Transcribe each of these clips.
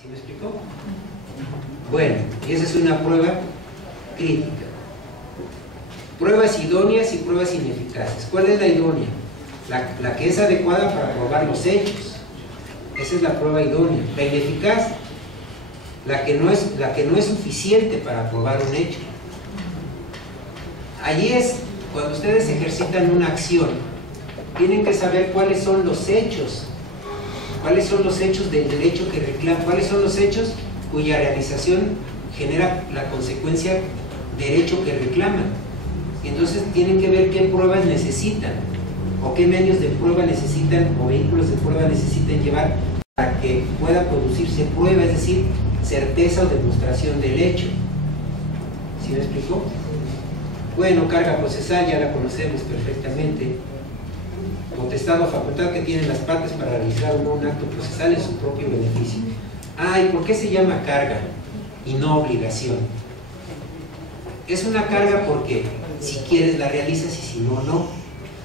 ¿Sí me explicó? Bueno, y esa es una prueba crítica. Pruebas idóneas y pruebas ineficaces. ¿Cuál es la idónea? La que es adecuada para probar los hechos. Esa es la prueba idónea. La ineficaz, la que no es suficiente para probar un hecho. Allí es cuando ustedes ejercitan una acción, tienen que saber cuáles son los hechos. ¿Cuáles son los hechos del derecho que reclaman? ¿Cuáles son los hechos cuya realización genera la consecuencia derecho que reclaman? Entonces tienen que ver qué pruebas necesitan, o qué medios de prueba necesitan, o vehículos de prueba necesitan llevar para que pueda producirse prueba, es decir, certeza o demostración del hecho. ¿Sí me explicó? Bueno, carga procesal ya la conocemos perfectamente. Potestad o facultad que tienen las partes para realizar o no un acto procesal en su propio beneficio. ¿Y por qué se llama carga y no obligación? Es una carga porque si quieres la realizas y si no, no.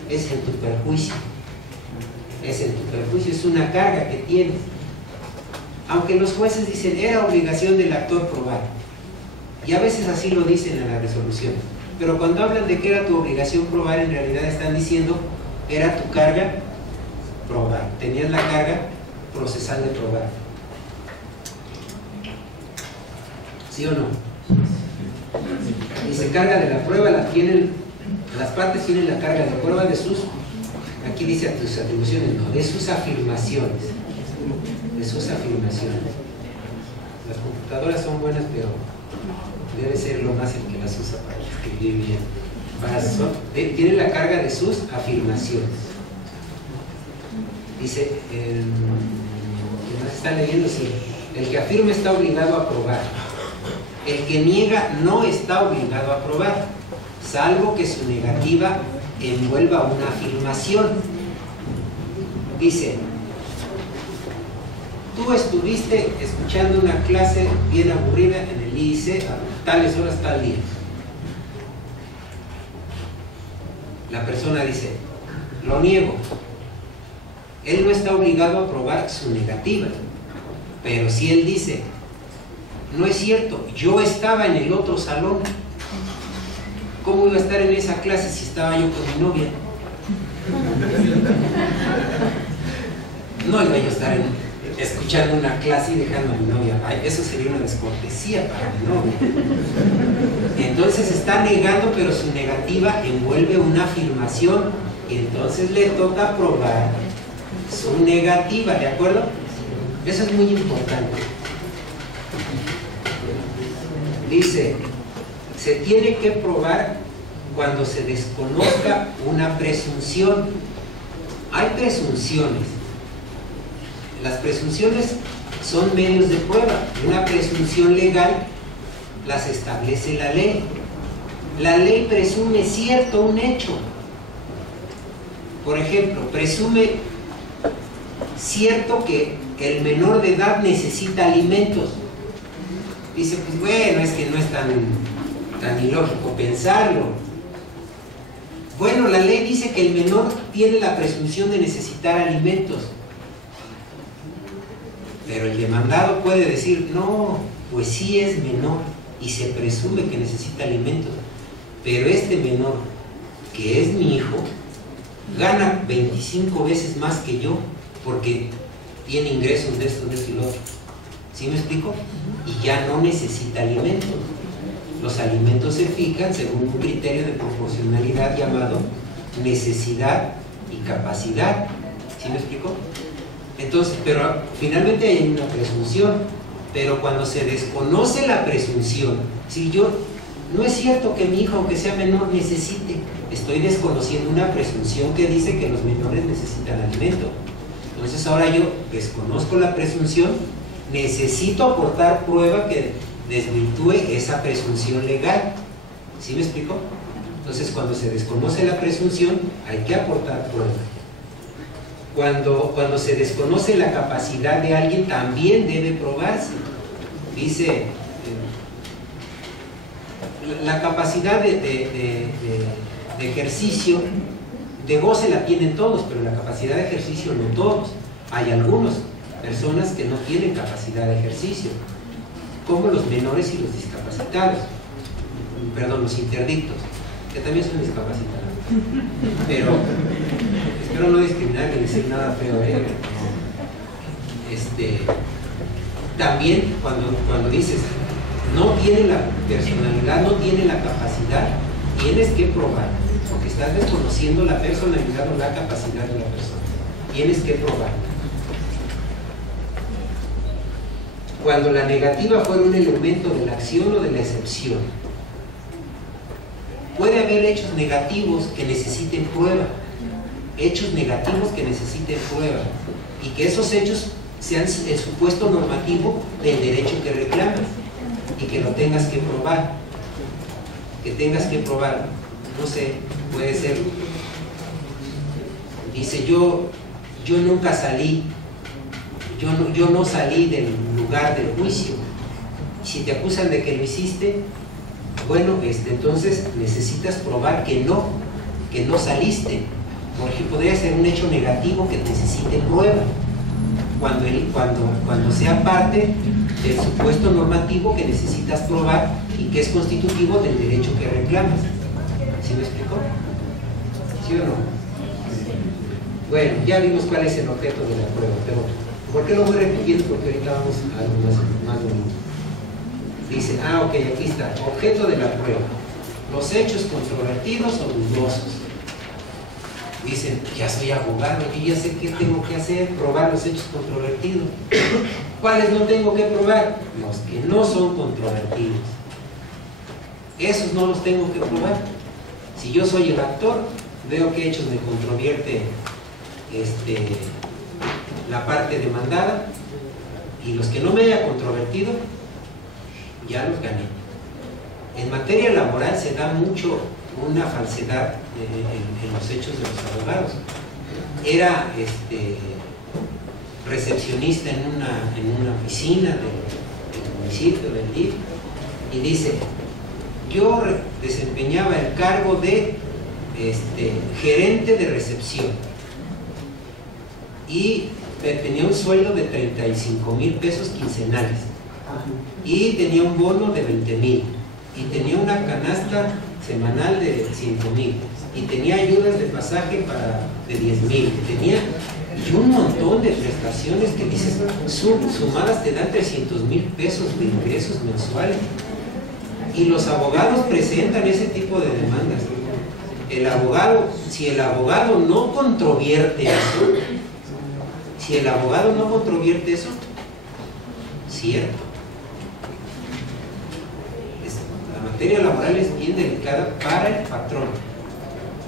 Es en tu perjuicio. Es en tu perjuicio, es una carga que tienes. Aunque los jueces dicen, era obligación del actor probar. Y a veces así lo dicen en la resolución. Pero cuando hablan de que era tu obligación probar, en realidad están diciendo, era tu carga probar. Tenías la carga procesal de probar. ¿Sí o no? Dice carga de la prueba, las partes tienen la carga de prueba de sus, aquí dice tus atribuciones, no, de sus afirmaciones. De sus afirmaciones. Las computadoras son buenas, pero debe ser lo más el que las usa para escribir bien. Tiene la carga de sus afirmaciones. Dice, ¿qué más está leyendo? Sí. El que afirma está obligado a probar. El que niega no está obligado a probar, salvo que su negativa envuelva una afirmación. Dice, tú estuviste escuchando una clase bien aburrida en el IIC a tales horas, tal día. La persona dice, lo niego. Él no está obligado a probar su negativa, pero si él dice, no es cierto, yo estaba en el otro salón. ¿Cómo iba a estar en esa clase si estaba yo con mi novia? No iba yo a estar escuchando una clase y dejando a mi novia. Eso sería una descortesía para mi novia. Entonces está negando, pero su negativa envuelve una afirmación. Entonces le toca probar su negativa, ¿de acuerdo? Eso es muy importante. Dice, se tiene que probar cuando se desconozca una presunción. Hay presunciones. Las presunciones son medios de prueba. Una presunción legal las establece la ley. La ley presume cierto un hecho. Por ejemplo, presume cierto que el menor de edad necesita alimentos. Dice, pues bueno, es que no es tan ilógico pensarlo. Bueno, la ley dice que el menor tiene la presunción de necesitar alimentos. Pero el demandado puede decir, no, pues sí es menor y se presume que necesita alimentos. Pero este menor, que es mi hijo, gana 25 veces más que yo porque tiene ingresos de esto y lo otro. ¿Sí me explico? Y ya no necesita alimentos. Los alimentos se fijan según un criterio de proporcionalidad llamado necesidad y capacidad. ¿Sí me explico? Entonces, pero finalmente hay una presunción. Pero cuando se desconoce la presunción, si yo, no es cierto que mi hijo, aunque sea menor, necesite, estoy desconociendo una presunción que dice que los menores necesitan alimento. Entonces ahora yo desconozco la presunción, necesito aportar prueba que desvirtúe esa presunción legal. ¿Sí me explico? Entonces cuando se desconoce la presunción hay que aportar prueba. Cuando se desconoce la capacidad de alguien también debe probarse. Dice, la capacidad de ejercicio, de goce la tienen todos, pero la capacidad de ejercicio no todos. Hay algunos, personas que no tienen capacidad de ejercicio, como los menores y los discapacitados, perdón, los interdictos, que también son discapacitados. Pero espero no discriminar ni decir nada feo, también cuando dices no tiene la personalidad, no tiene la capacidad, tienes que probar, porque estás desconociendo la personalidad o la capacidad de la persona. Tienes que probar. Cuando la negativa fuera un elemento de la acción o de la excepción, puede haber hechos negativos que necesiten prueba, hechos negativos que necesiten prueba, y que esos hechos sean el supuesto normativo del derecho que reclamas, y que lo tengas que probar, no sé, puede ser, dice yo nunca salí, yo no salí del lugar del juicio. Si te acusan de que lo hiciste, bueno, entonces necesitas probar que no saliste. Por ejemplo, podría ser un hecho negativo que necesite prueba, cuando sea parte del supuesto normativo que necesitas probar y que es constitutivo del derecho que reclamas. ¿Sí me explicó? ¿Sí o no? Bueno, ya vimos cuál es el objeto de la prueba, pero ¿por qué lo voy repitiendo? Porque ahorita vamos a algo más bonito. Dice, ok, aquí está, objeto de la prueba: los hechos controvertidos o dudosos. Dicen, ya soy abogado, yo ya sé qué tengo que hacer, probar los hechos controvertidos. ¿Cuáles no tengo que probar? Los que no son controvertidos. Esos no los tengo que probar. Si yo soy el actor, veo qué hechos me controvierte la parte demandada, y los que no me haya controvertido, ya los gané. En materia laboral se da mucho una falsedad en los hechos de los abogados. Era recepcionista en una oficina del municipio, del DIF, y dice, yo desempeñaba el cargo de gerente de recepción y tenía un sueldo de 35,000 pesos quincenales y tenía un bono de 20,000 y tenía una canasta semanal de 5,000 y tenía ayudas de pasaje de 10,000, y un montón de prestaciones que dices, sumadas te dan 300,000 pesos de ingresos mensuales. Y los abogados presentan ese tipo de demandas. Si el abogado no controvierte eso, cierto. La materia laboral es bien delicada para el patrón,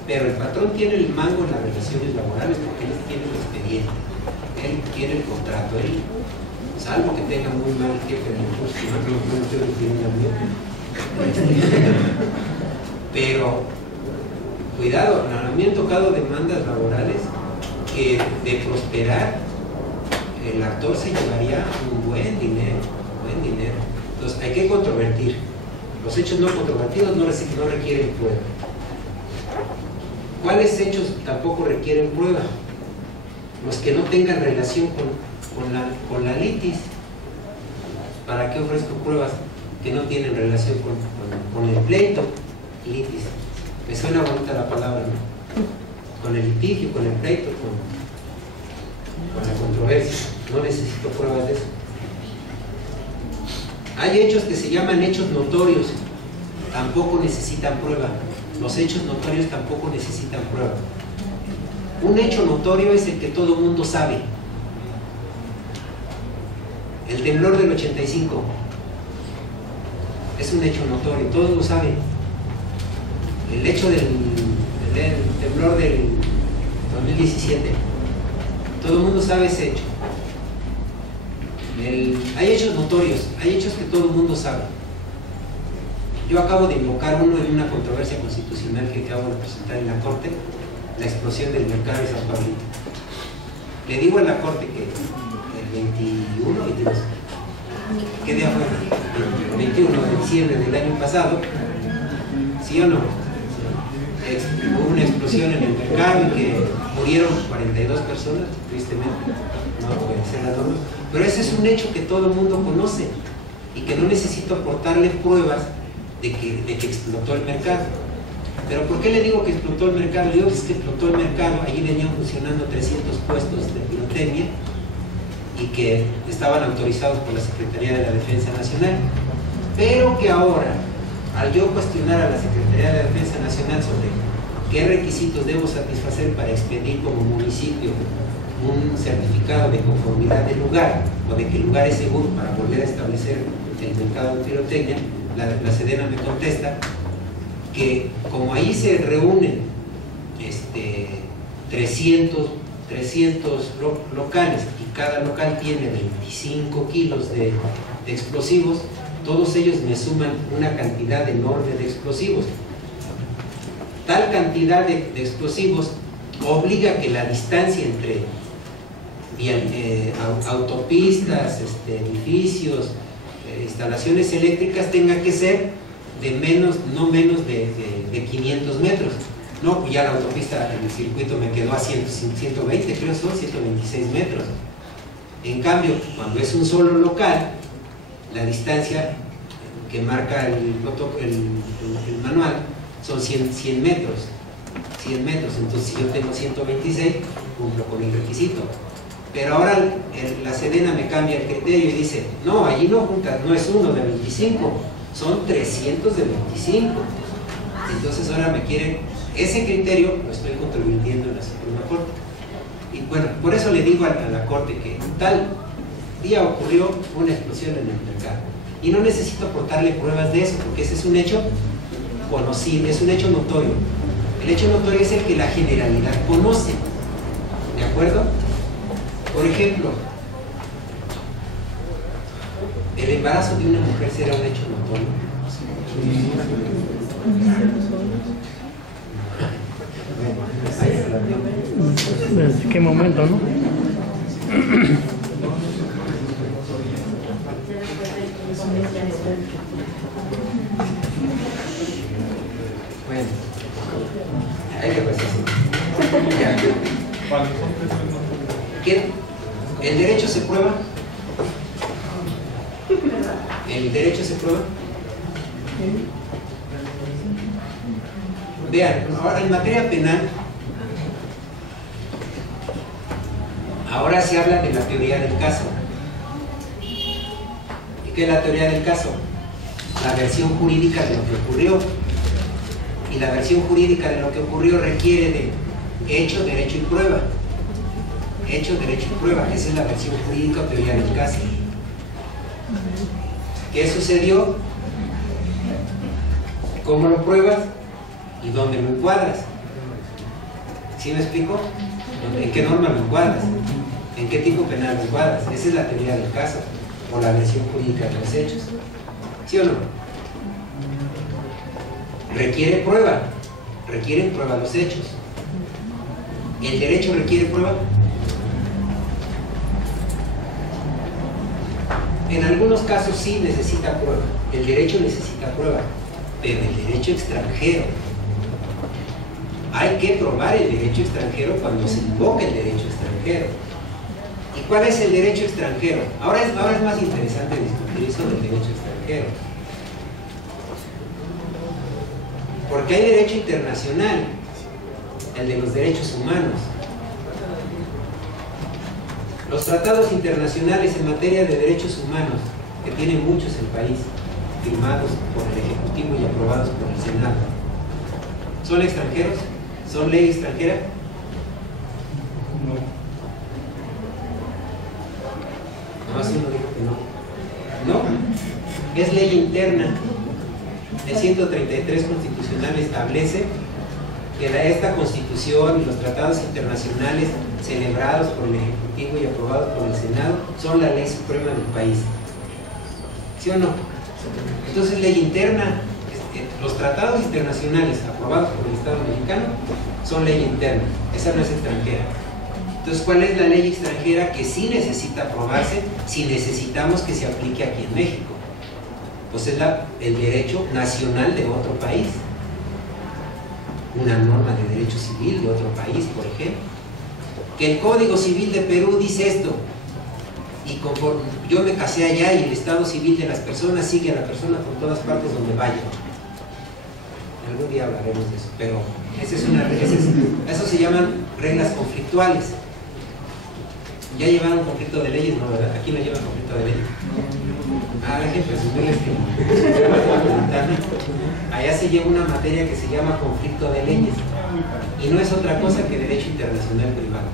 pero el patrón tiene el mango en las relaciones laborales porque él tiene el expediente, él tiene el contrato, él, salvo que tenga muy mal jefe de recursos humanos, no estoy refiriendo a mí. Pero cuidado, a mí me han tocado demandas laborales que de prosperar el actor se llevaría un buen dinero. Entonces hay que controvertir. Los hechos no controvertidos no requieren prueba. ¿Cuáles hechos tampoco requieren prueba? Los que no tengan relación con la litis. ¿Para qué ofrezco pruebas que no tienen relación con el pleito? Litis. Me suena bonita la palabra, ¿no? Con el litigio, con el pleito, con la controversia. No necesito pruebas de eso. Hay hechos que se llaman hechos notorios, tampoco necesitan prueba. Los hechos notorios tampoco necesitan prueba. Un hecho notorio es el que todo el mundo sabe. El temblor del 85 es un hecho notorio, todos lo saben. El hecho del temblor del 2017, todo el mundo sabe ese hecho. Hay hechos notorios, hay hechos que todo el mundo sabe. Yo acabo de invocar uno en una controversia constitucional que acabo de presentar en la Corte, la explosión del mercado de San Pablito. Le digo a la Corte que el 21, 22, ¿qué día fue? El 21 de diciembre del año pasado, ¿sí o no? Hubo una explosión en el mercado y que murieron 42 personas, tristemente. no obedecer las normas, pero ese es un hecho que todo el mundo conoce y que no necesito aportarle pruebas de que explotó el mercado. Pero ¿por qué le digo que explotó el mercado? Le digo que es que explotó el mercado. Allí venían funcionando 300 puestos de pirotecnia y que estaban autorizados por la Secretaría de la Defensa Nacional, pero que ahora, al yo cuestionar a la Secretaría de la Defensa Nacional sobre qué requisitos debo satisfacer para expedir como municipio un certificado de conformidad del lugar o de que el lugar es seguro para volver a establecer el mercado de pirotecnia, la Sedena me contesta que como ahí se reúnen 300 locales y cada local tiene 25 kilos de explosivos, todos ellos me suman una cantidad enorme de explosivos. Tal cantidad de explosivos obliga a que la distancia entre autopistas, edificios, instalaciones eléctricas tenga que ser de no menos de 500 metros. No, pues ya la autopista en el circuito me quedó a 120, creo son 126 metros. En cambio, cuando es un solo local, la distancia que marca el manual son 100 metros. 100 metros, entonces si yo tengo 126, cumplo con el requisito. Pero ahora la Sedena me cambia el criterio y dice, no, allí no juntas, no es uno de 25, son 300 de 25. Entonces ahora me quieren, ese criterio lo estoy contribuyendo en la Suprema Corte. Y bueno, por eso le digo a la Corte que tal día ocurrió una explosión en el mercado. Y no necesito aportarle pruebas de eso, porque ese es un hecho conocido, es un hecho notorio. El hecho notorio es el que la generalidad conoce. ¿De acuerdo? Por ejemplo, ¿el embarazo de una mujer será un hecho notorio? ¿Desde qué momento, no? Bueno, hay que pasar así. ¿Qué? ¿El derecho se prueba? ¿El derecho se prueba? Vean, ahora en materia penal, ahora se habla de la teoría del caso. ¿Y qué es la teoría del caso? La versión jurídica de lo que ocurrió. Y la versión jurídica de lo que ocurrió requiere de hecho, derecho y prueba. Hecho, derecho y prueba. Esa es la versión jurídica o teoría del caso. ¿Qué sucedió? ¿Cómo lo pruebas? ¿Y dónde lo encuadras? ¿Sí me explico? ¿En qué norma lo encuadras? ¿En qué tipo penal lo encuadras? Esa es la teoría del caso o la versión jurídica de los hechos. ¿Sí o no? Requiere prueba. Requieren prueba los hechos. ¿El derecho requiere prueba? En algunos casos sí necesita prueba. El derecho necesita prueba. Pero el derecho extranjero, hay que probar el derecho extranjero cuando se invoca el derecho extranjero. ¿Y cuál es el derecho extranjero? Ahora es más interesante discutir sobre el derecho extranjero. Porque hay derecho internacional, el de los derechos humanos. Los tratados internacionales en materia de derechos humanos, que tienen muchos el país, firmados por el Ejecutivo y aprobados por el Senado, ¿son extranjeros? ¿Son ley extranjera? No, así uno dijo que no. No, es ley interna. El 133 constitucional establece que esta Constitución y los tratados internacionales celebrados por el Ejecutivo y aprobados por el Senado son la ley suprema del país. ¿Sí o no? Entonces, ley interna, los tratados internacionales aprobados por el Estado mexicano son ley interna, esa no es extranjera. Entonces, ¿cuál es la ley extranjera que sí necesita aprobarse si necesitamos que se aplique aquí en México? Pues es el derecho nacional de otro país. Una norma de derecho civil de otro país, por ejemplo. Que el Código Civil de Perú dice esto, y conforme yo me casé allá y el estado civil de las personas sigue a la persona por todas partes donde vaya. Algún día hablaremos de eso, pero eso se llaman reglas conflictuales. ¿Ya llevaron conflicto de leyes? No, ¿verdad? Aquí no llevan conflicto de leyes. Dejen presumirles que allá se lleva una materia que se llama conflicto de leyes y no es otra cosa que derecho internacional privado.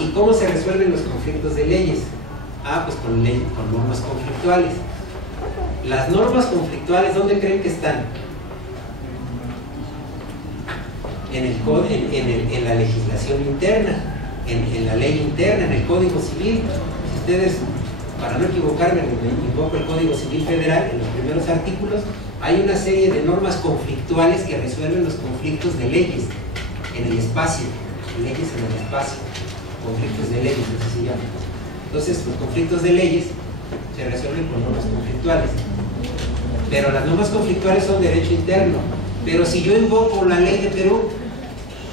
¿Y cómo se resuelven los conflictos de leyes? Pues con normas conflictuales. Las normas conflictuales, ¿dónde creen que están? En la legislación interna, en la ley interna, en el Código Civil. Si ustedes, para no equivocarme, invoco el Código Civil Federal, en los primeros artículos, hay una serie de normas conflictuales que resuelven los conflictos de leyes en el espacio, leyes en el espacio, conflictos de leyes, así se llama. Entonces, los conflictos de leyes se resuelven con normas conflictuales. Pero las normas conflictuales son derecho interno. Pero si yo invoco la ley de Perú,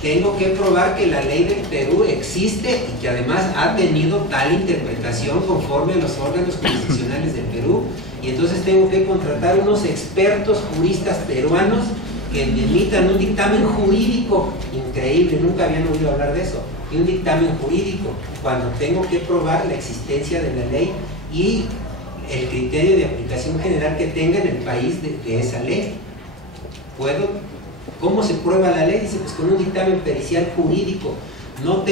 tengo que probar que la ley de Perú existe y que además ha tenido tal interpretación conforme a los órganos jurisdiccionales del Perú. Y entonces tengo que contratar unos expertos juristas peruanos que me emitan un dictamen jurídico increíble, nunca habían oído hablar de eso, y un dictamen jurídico cuando tengo que probar la existencia de la ley y el criterio de aplicación general que tenga en el país de esa ley. ¿Cómo se prueba la ley? Dice, pues con un dictamen pericial jurídico. No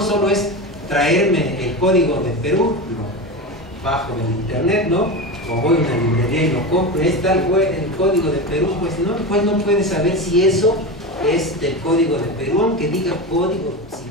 solo es traerme el código de Perú, lo bajo del internet, ¿no? O voy a una librería y lo compro, es tal el código de Perú, pues no puede saber si eso es del código de Perú, aunque diga código civil.